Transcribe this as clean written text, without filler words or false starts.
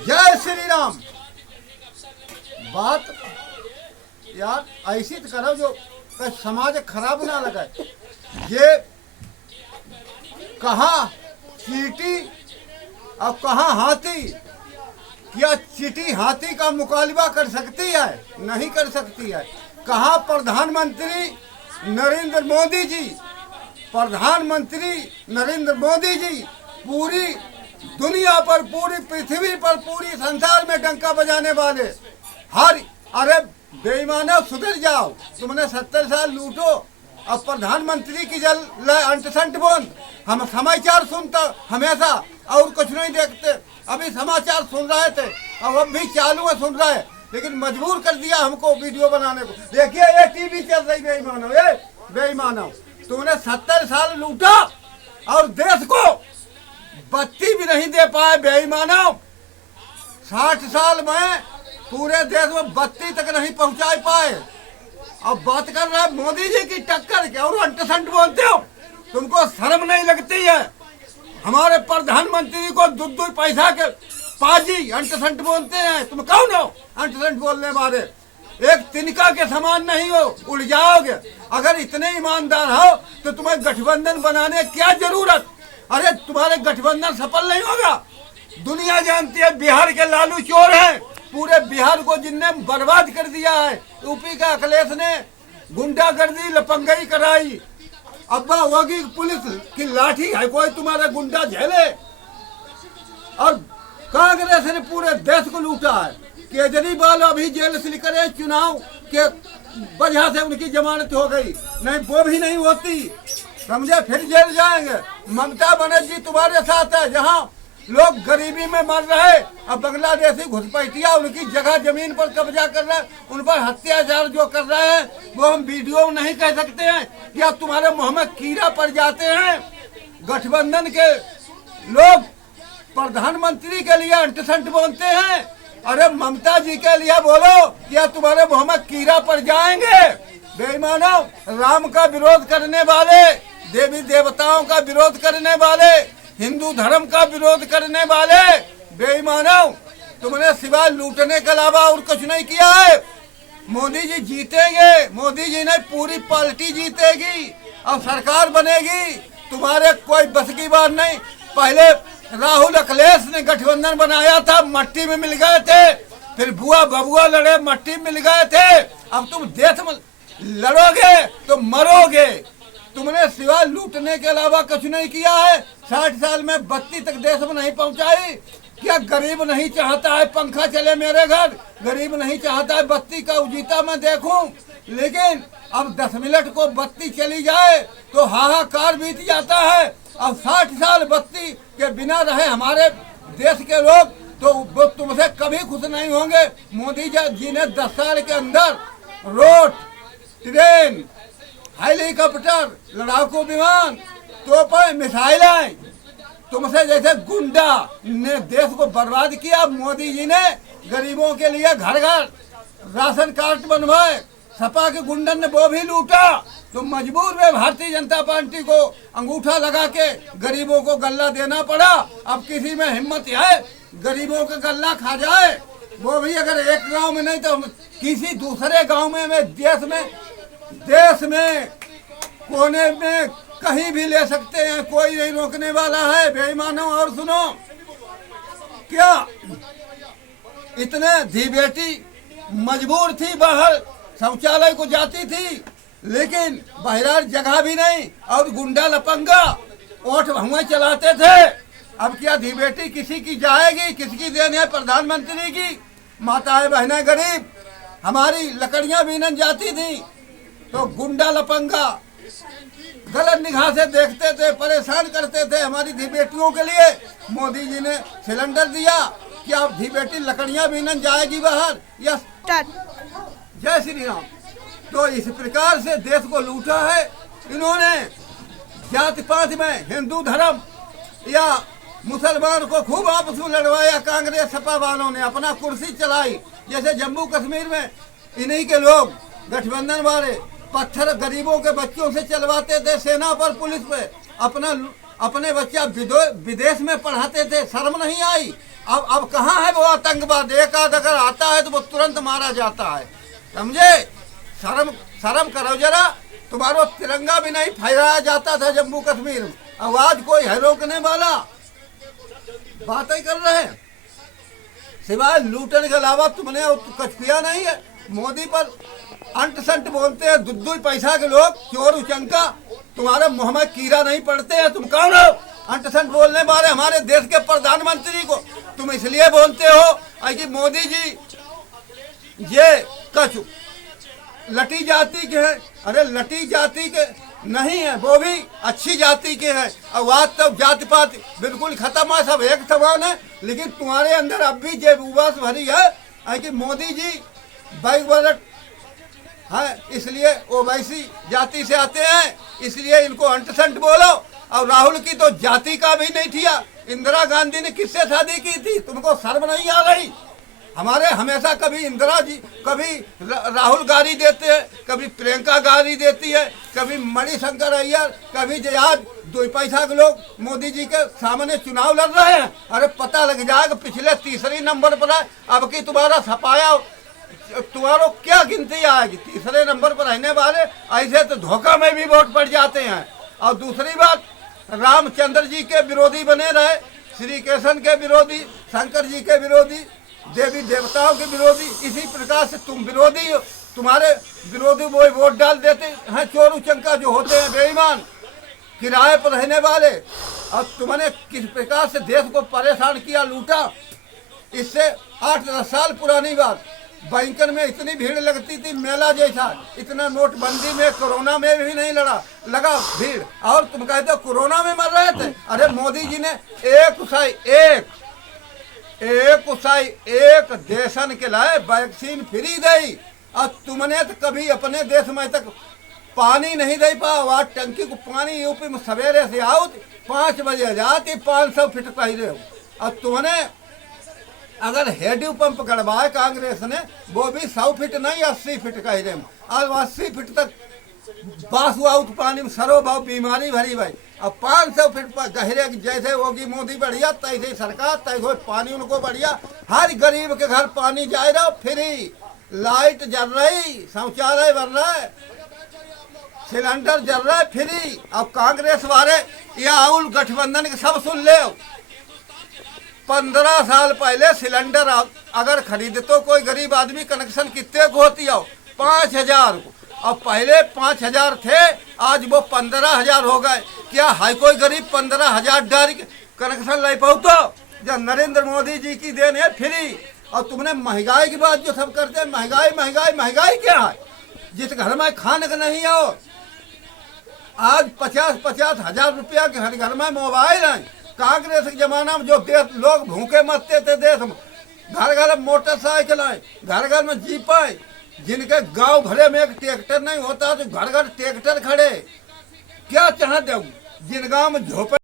जय श्री राम। बात यार ऐसी तो करो जो समाज खराब ना लगे। ये कहाँ चींटी और कहाँ हाथी? क्या चींटी हाथी का मुकाबला कर सकती है? नहीं कर सकती है। कहाँ प्रधानमंत्री नरेंद्र मोदी जी, प्रधानमंत्री नरेंद्र मोदी जी पूरी दुनिया पर, पूरी पृथ्वी पर, पूरी संसार में डंका बजाने वाले हर, अरे बेईमानों सुधर जाओ। तुमने 70 साल लूटो, अब प्रधानमंत्री की जल अंटसंट बंद। हम समाचार सुनता हमेशा और कुछ नहीं देखते। अभी समाचार सुन रहे थे अब भी चालू है, सुन रहे, लेकिन मजबूर कर दिया हमको वीडियो बनाने को। देखिए ये टीवी चल रही बेईमानों, ये बेईमानों तुमने 70 साल लूटा और देश को बत्ती भी नहीं दे पाए बेईमानों। 60 साल में पूरे देश में बत्ती तक नहीं पहुंचा पाए। अब बात कर रहे हैं मोदी जी की टक्कर के और अंटसंट बोलते हो। तुमको शर्म नहीं लगती है? हमारे प्रधानमंत्री को दूध पैसा के पाजी अंटसंट बोलते हैं। तुम कौन हो अंटसंट बोलने वाले? एक तिनका के समान नहीं हो, उड़ जाओगे। अगर इतने ईमानदार हो तो तुम्हें गठबंधन बनाने क्या जरूरत? अरे तुम्हारे गठबंधन सफल नहीं होगा। दुनिया जानती है बिहार के लालू चोर हैं। पूरे बिहार को जिनने बर्बाद कर दिया है। यूपी का अखिलेश ने गुंडागर्दी लपंगई कराई। अब्बा होगी पुलिस की लाठी है कोई तुम्हारा गुंडा झेले? और कांग्रेस ने पूरे देश को लूटा है। केजरीवाल अभी जेल से निकले, चुनाव के वजह से उनकी जमानत हो गई, नहीं वो भी नहीं होती, समझे? फिर जेल जाएंगे। ममता बनर्जी तुम्हारे साथ है, जहाँ लोग गरीबी में मर रहे। अब बांग्लादेशी घुसपैठिया उनकी जगह जमीन पर कब्जा कर रहे हैं, उन पर अत्याचार जो कर रहे हैं वो हम वीडियो में नहीं कह सकते हैं। क्या तुम्हारे मुंह में कीड़ा पड़ जाते हैं? गठबंधन के लोग प्रधानमंत्री के लिए अंटसंट बोलते हैं। अरे ममता जी के लिए बोलो, क्या तुम्हारे मुंह में कीड़ा पड़ जाएंगे? बेईमानों, राम का विरोध करने वाले, देवी देवताओं का विरोध करने वाले, हिंदू धर्म का विरोध करने वाले बेईमानों, तुमने सिवाय लूटने के अलावा और कुछ नहीं किया है। मोदी जी जीतेंगे, मोदी जी ने पूरी पार्टी जीतेगी और सरकार बनेगी। तुम्हारे कोई बस की बात नहीं। पहले राहुल अखिलेश ने गठबंधन बनाया था, मट्टी में मिल गए थे। फिर बुआ बबुआ लड़े, मट्टी में मिल गए थे। अब तुम देश में लड़ोगे तो मरोगे। तुमने सिवाय लूटने के अलावा कुछ नहीं किया है। 60 साल में बत्ती तक देश में नहीं पहुंचाई। क्या गरीब नहीं चाहता है पंखा चले मेरे घर? गरीब नहीं चाहता है बत्ती का उजीता मैं देखूं? लेकिन अब 10 मिनट को बत्ती चली जाए तो हाहाकार बीत जाता है। अब 60 साल बत्ती के बिना रहे हमारे देश के लोग, तो वो तुमसे कभी खुश नहीं होंगे। मोदी जी ने 10 साल के अंदर रोड, ट्रेन, हेलीकॉप्टर, लड़ाकू विमान, तोपें, मिसाइलें, तुमसे जैसे गुंडा ने देश को बर्बाद किया। मोदी जी ने गरीबों के लिए घर घर राशन कार्ड बनवाए। सपा के गुंडन ने वो भी लूटा। तो मजबूर में भारतीय जनता पार्टी को अंगूठा लगा के गरीबों को गल्ला देना पड़ा। अब किसी में हिम्मत है गरीबों का गल्ला खा जाए? वो भी अगर एक गांव में नहीं तो किसी दूसरे गांव में देश में कोने में कहीं भी ले सकते हैं, कोई नहीं रोकने वाला है बेईमानों। और सुनो, क्या इतने धी बेटी मजबूर थी, बाहर शौचालय को जाती थी, लेकिन बहरार जगह भी नहीं और गुंडा लपंगा ओठ भुआ चलाते थे। अब क्या धी बेटी किसी की जाएगी? किसकी देन है? प्रधानमंत्री की। माताएं बहनें गरीब, हमारी लकड़ियां बीनन जाती थी तो गुंडा लपंगा गलत निगाह से देखते थे, परेशान करते थे हमारी धी बेटियों के लिए। मोदी जी ने सिलेंडर दिया, क्या धी बेटी लकड़ियां बीनन जाएगी बाहर? यस, जय श्री राम। तो इस प्रकार से देश को लूटा है इन्होंने। जाति पात में हिंदू धर्म या मुसलमान को खूब आपस में लड़वाया। कांग्रेस सपा वालों ने अपना कुर्सी चलाई। जैसे जम्मू कश्मीर में इन्हीं के लोग गठबंधन वाले पत्थर गरीबों के बच्चों से चलवाते थे, सेना पर, पुलिस पे। अपने बच्चा विदेश में पढ़ाते थे, शर्म नहीं आई। अब कहाँ है वो आतंकवाद? एक आध अगर आता है तो वो तुरंत मारा जाता है, समझे? शर्म शर्म करो जरा। तुम्हारा तिरंगा भी नहीं फहराया जाता था जम्मू कश्मीर में, अब आज कोई है रोकने वाला? बातें कर रहे हैं, सिवाय लूटने के अलावा तुमने कुछ किया नहीं है। मोदी पर अंट संट बोलते हैं दुद्दू पैसा के लोग, चोर उचंका। तुम्हारे मुंह में कीड़ा नहीं पड़ते हैं? तुम कौन हो अंट संट बोलने वाले? हमारे देश के प्रधानमंत्री को तुम इसलिए बोलते हो कि मोदी जी ये कछु लटी जाति के हैं। अरे लटी जाति के नहीं है, वो भी अच्छी जाति के हैं। और आज तब जाति पाति बिल्कुल खत्म है, सब एक समान है। लेकिन तुम्हारे अंदर अब भी जेब उबास भरी है कि मोदी जी बाइक वालट है, इसलिए ओवैसी जाति से आते हैं, इसलिए इनको अंट संट बोलो। और राहुल की तो जाति का भी नहीं थिया। इंदिरा गांधी ने किससे शादी की थी? तुमको शर्म नहीं आ रही? हमारे हमेशा कभी इंदिरा जी, कभी राहुल गाली देते हैं, कभी प्रियंका गाली देती है, कभी मणिशंकर अय्यर, कभी आज दो पैसा के लोग मोदी जी के सामने चुनाव लड़ रहे हैं। अरे पता लग जाएगा, पिछले तीसरे नंबर पर है। अब की तुम्हारा सपाया, तुम्हारो क्या गिनती आएगी? तीसरे नंबर पर रहने वाले ऐसे तो धोखा में भी वोट पड़ जाते हैं। और दूसरी बात, रामचंद्र जी के विरोधी बने रहे, श्री कृष्ण के विरोधी, शंकर जी के विरोधी, देवी देवताओं के विरोधी। इसी प्रकार से तुम विरोधी हो, तुम्हारे विरोधी वो वोट डाल देते हैं। चोर उचंका जो होते हैं, बेईमान, किराए पर रहने वाले। और तुमने किस प्रकार से देश को परेशान किया, लूटा। इससे 8-10 साल पुरानी बात, बैंकन में इतनी भीड़ लगती थी मेला जैसा। इतना नोटबंदी में, कोरोना में भी नहीं लगा भीड़। और तुम कहते हो कोरोना में मर रहे थे। अरे मोदी जी ने एक देशन के लाए वैक्सीन फ्री दी। और तुमने तो कभी अपने देश में तक पानी नहीं दे पाओ। आज टंकी को पानी यूपी में सवेरे से आओ 5 बजे जाती 500 फीट पहले हो। और तुमने अगर हेड पंप गड़वाए कांग्रेस ने, वो भी 100 फीट नहीं 80 फीट कह रहे। और 80 फीट तक बास हुआ उठ पानी में, सरो भाव बीमारी भरी भाई। अब 500 फीट पर गहरे जैसे होगी मोदी बढ़िया, तैसे सरकार, तैसे पानी उनको बढ़िया। हर गरीब के घर पानी जा रहा फ्री, लाइट जल रही, शौचालय बन रहा है, सिलेंडर जल रहा है फ्री। अब कांग्रेस वाले या आउल गठबंधन के सब सुन ले। 15 साल पहले सिलेंडर अगर खरीदे तो कोई गरीब आदमी कनेक्शन कितने को होती हो? 5000 को। अब पहले 5000 थे, आज वो 15000 हो गए। क्या है कोई गरीब 15000 डायरेक्ट कनेक्शन ले पाओ? तो जब नरेंद्र मोदी जी की देन है फ्री। और तुमने महंगाई की बात जो सब करते हैं, महंगाई महंगाई महंगाई क्या है? जिस घर में खाने का नहीं हो, आज 50-50 हजार रुपया के हर घर में मोबाइल है। कांग्रेस के जमाना में जो देश लोग भूखे मरते थे, देश में घर घर मोटरसाइकिल है, घर घर में जीप है। जिनके गांव भरे में एक ट्रैक्टर नहीं होता तो घर घर ट्रैक्टर खड़े। क्या चाहते हो? जिन गांव में झोपड़े